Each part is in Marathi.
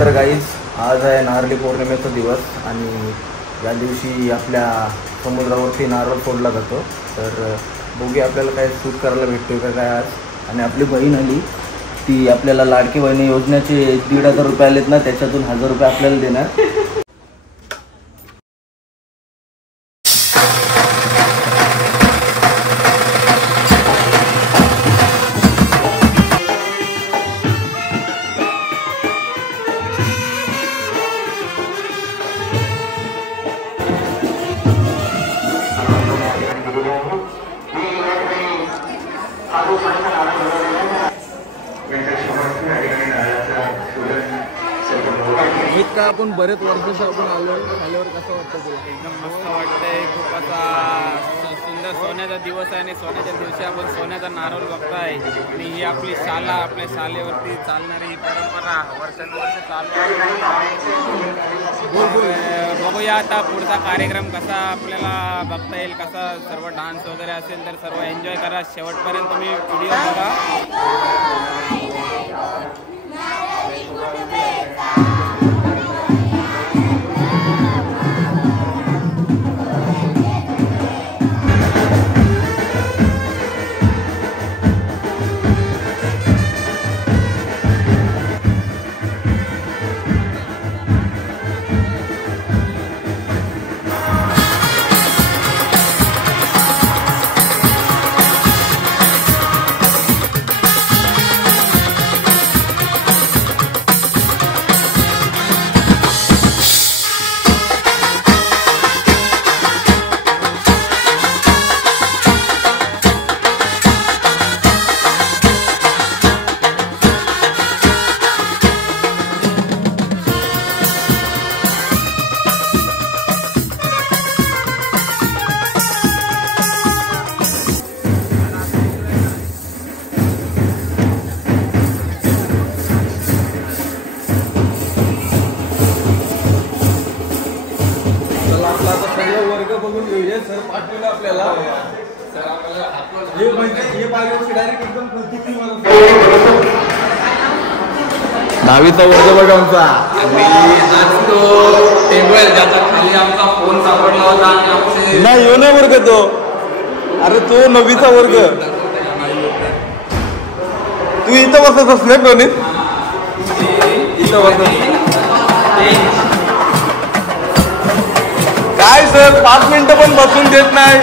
तर गाईज आज आहे नारळी पौर्णिमेचा दिवस आणि या दिवशी आपल्या समुद्रावरती नारळ फोडला जातो. तर बघूया आपल्याला काय शूट करायला भेटतोय का काय आज. आणि आपली बहीण आली ती आपल्याला लाडकी बहिणी योजनेचे 1,500 रुपये आलेत ना, त्याच्यातून 1000 रुपये आपल्याला देणार. का आपण बरेच वर्ष आपण आल्यावर कसं वाटतं तुला? एकदम मस्त वाटतंय. खूप असा सुंदर सोन्याचा दिवस आहे आणि सोन्याच्या दिवशी आपण सोन्याचा नारळ बघताय. आणि ही आपली शाला, आपल्या शालेवरती चालणारी ही परंपरा वर्षानुवर्ष चालू आहे. बघूया आता पुढचा कार्यक्रम कसा आपल्याला बघता येईल, कसा सर्व डान्स वगैरे असेल तर सर्व एन्जॉय करा. शेवटपर्यंत तुम्ही व्हिडिओ बघा. बघून घेऊया. सर पाठवलं आपल्याला. सर हे पाहिजे डायरेक्ट एकदम 10वीचा वर्ग बघा आमचा. आणि आज तो टेबल ज्याचा खाली आमचा फोन सापडला होता आणि नाही येऊ नाही वर्ग तो. अरे तो 9वीचा वर्ग. तू इथं बसतच नाही प्रणित? इथं बसत काय सर 5 मिनिटं पण बसून देत नाही.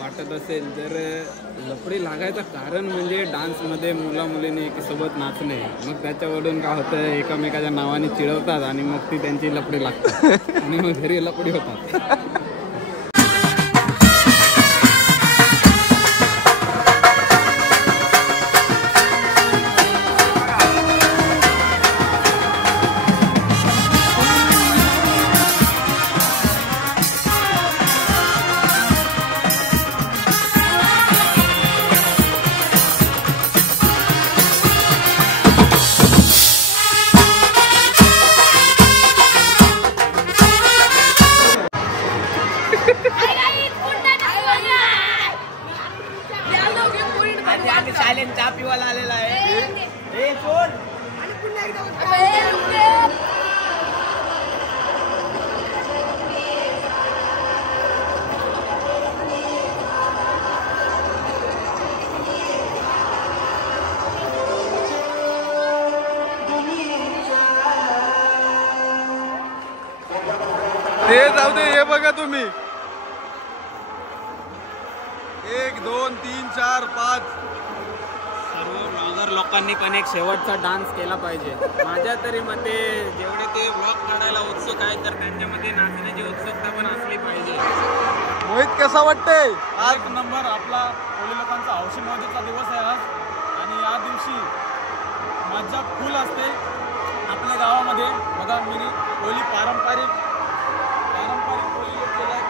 वाटत असेल जर लफडी लागायचं कारण म्हणजे डान्समध्ये मुला मुलीने एकीसोबत नाचणे, मग त्याच्यावरून काय होतं एकामेकाच्या नावाने चिडवतात आणि मग ती त्यांची लफडी लागतात आणि मग घरी लफडी होतात. सायलेंट चहा पिवायला आलेला आहे. ते जाऊ दे. हे बघा तुम्ही 1 2 3 4 5 सर्व तर लोकांनी पण एक शेवटचा डान्स केला पाहिजे. माझ्या तरी मते जेवढे ते व्लॉग काढायला उत्सुक आहेत तर त्यांच्यामध्ये नाचण्याची उत्सुकता पण असली पाहिजे. मोहित कसा वाटतंय? एक नंबर. आपला कोळी लोकांचा हौशी मौजेचा दिवस आहे आज आणि या दिवशी मज्जा फुल असते आपल्या गावामध्ये. बघा मी कोळी पारंपरिक कोळी केलं आहे.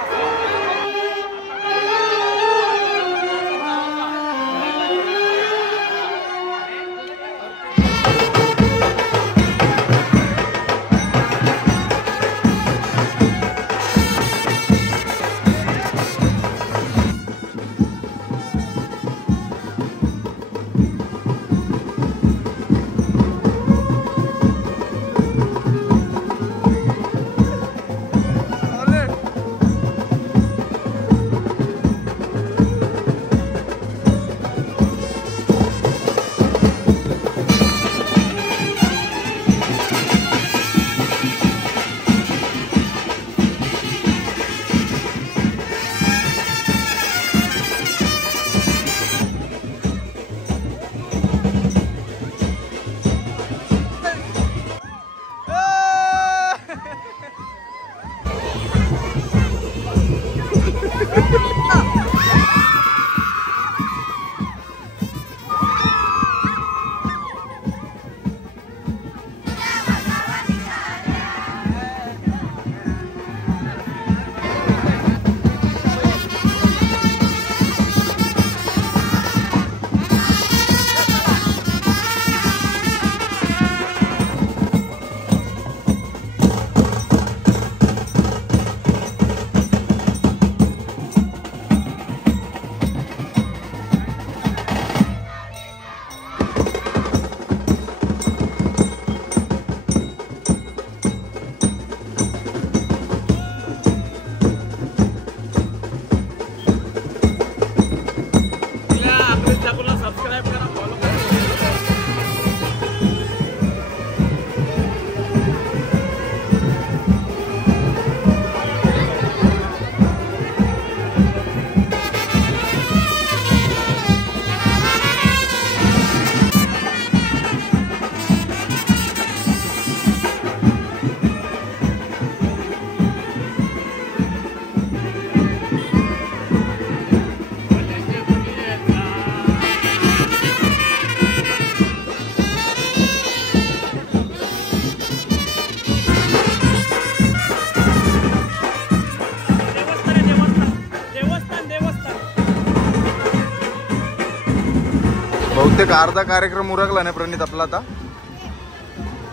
बहुतेक अर्धा कार्यक्रम उरकला नाही प्रणित आपला.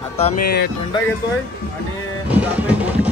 आता आम्ही थंडा घेतोय आणि जातोय बोट.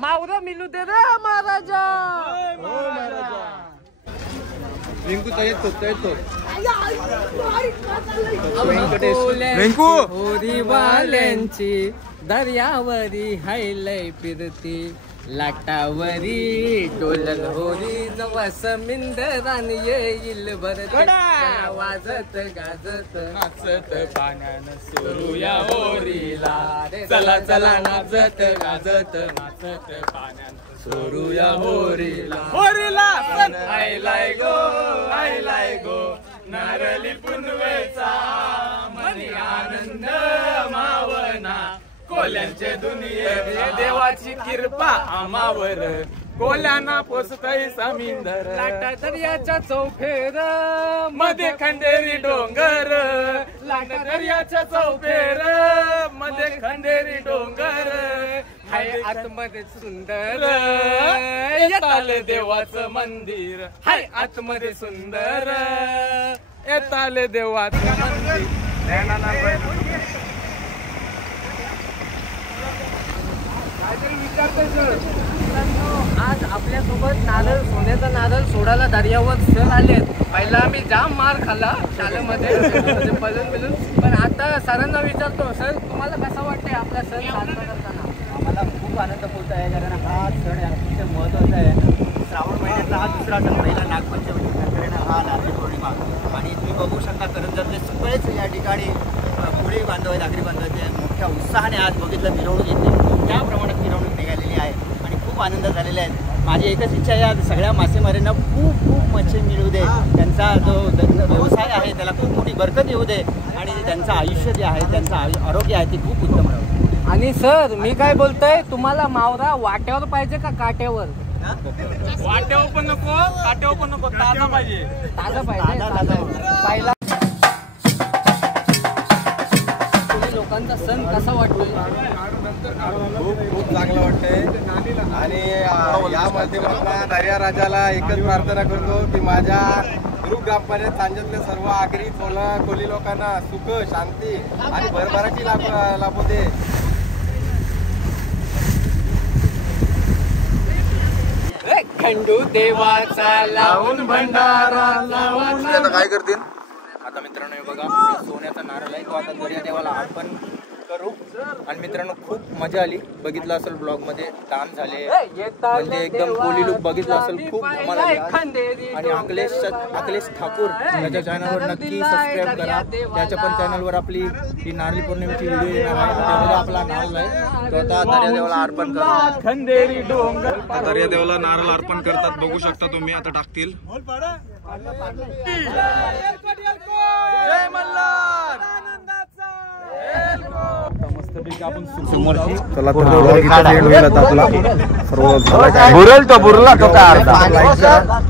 मावरा मिलू दे रे महाराजा. रिंकू तयार तो वेंकू होरी वाल्यांची दर्यावरी हायलय फिरती लाटावरी डोलल होरी जवा समिंदरान येईल भरत वाजत गाजत नाचत पाण्यानं सुरूया होरीला चला चला नाचत गाजत नाचत पाण्यानं सुरूया होरीला होरीला आयलाय गो नारळी पुनवेचा मनी आनंद मावना कोल्यांचे दुनियेत देवाची कृपा आमावर कोल्यांना पोचतय समिंदर लाटा दर्याच्या चौफेर मध्ये खंडेरी डोंगर लाटा दर्याच्या चौफेर मध्ये खंडेरी डोंगर हाय आतमध्ये सुंदर येताले देवाचं मंदिर हाय आतमध्ये सुंदर येताले देवाचं मंदिर आज आपल्यासोबत नारळ सोन्याचा नारळ सोडायला दर्यावर सर आलेत. पहिला आम्ही जाम मार खाल्ला शाळेमध्ये पळून पण आता सरांना विचारतो, सर तुम्हाला कसं वाटतंय आपला सण साजरा करताना? आम्हाला खूप आनंद होत आहे, कारण हा सण अतिशय महत्त्वाचा आहे. श्रावण महिन्यातला हा दुसरा सण, पहिला नागपंचमी, नंतर हा नारळी पौर्णिमा. आणि तुम्ही बघू शकता करंजातले सगळेच या ठिकाणी पुढे बांधव आहेत, आगरी बांधव आहेत, मोठ्या उत्साहाने आज बघितलं मिरवणूक येते. त्या प्रमाणात मिरवणूक निघालेली आहे आणि खूप आनंद झालेला आहे. माझी एकच इच्छा आहे, या सगळ्या मासेमाऱ्यांना खूप खूप मच्छी मिळू दे, त्यांचा जो व्यवसाय आहे त्याला खूप मोठी बरकत येऊ दे आणि त्यांचं आयुष्य जे आहे, त्यांचं आरोग्य आहे ते खूप उत्तम राहू. आणि सर मी काय बोलतोय, तुम्हाला मावरा वाट्यावर पाहिजे का काट्यावर? वाट्यावर पण नको, काट्यावर पण नको, ताजा पाहिजे. ताजा पाहिजे. पहिला लोकांचा सण कसा वाटतोय? खूप चांगलं वाटतंय आणि या माध्यमातून दर्या राजाला एकच प्रार्थना करतो की माझ्या ग्रुप ग्रामपंचायत सांजतल्या सर्व आगरी कोली लोकांना सुख, शांती आणि भरभराटी लाभू दे. खंडू देवाचा लावून भंडारा लावून. आता काय करतील? आता मित्रांनो हे बघा, सोन्याचा नारळ आहे तो आता दर्या देवाला अर्पण करू. आणि मित्रांनो खूप मजा आली, बघितलं असेल ब्लॉग मध्ये डान्स झाले, म्हणजे एकदम कोली लुक बघितलं असेल, खूप धमाल आली. आणि अखिलेश ठाकूर त्याच्या चॅनलवर नक्की सबस्क्राईब करा. त्याच्या पण चॅनलवर आपली ही नारळी पौर्णिमेची व्हिडिओ येणार आहे. त्यामध्ये आपला नारळ आहे तो आता दर्या देवाला अर्पण करू. खंडेरी डोंगर दर्या देवाला नारळ अर्पण करतात, बघू शकता तुम्ही. आता टाकतील. जय मल्हार. मस्तपैकी आपण चला आपला बुरल तो बुरला तो काय अर्धा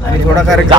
आणि थोडा कार्यक्रम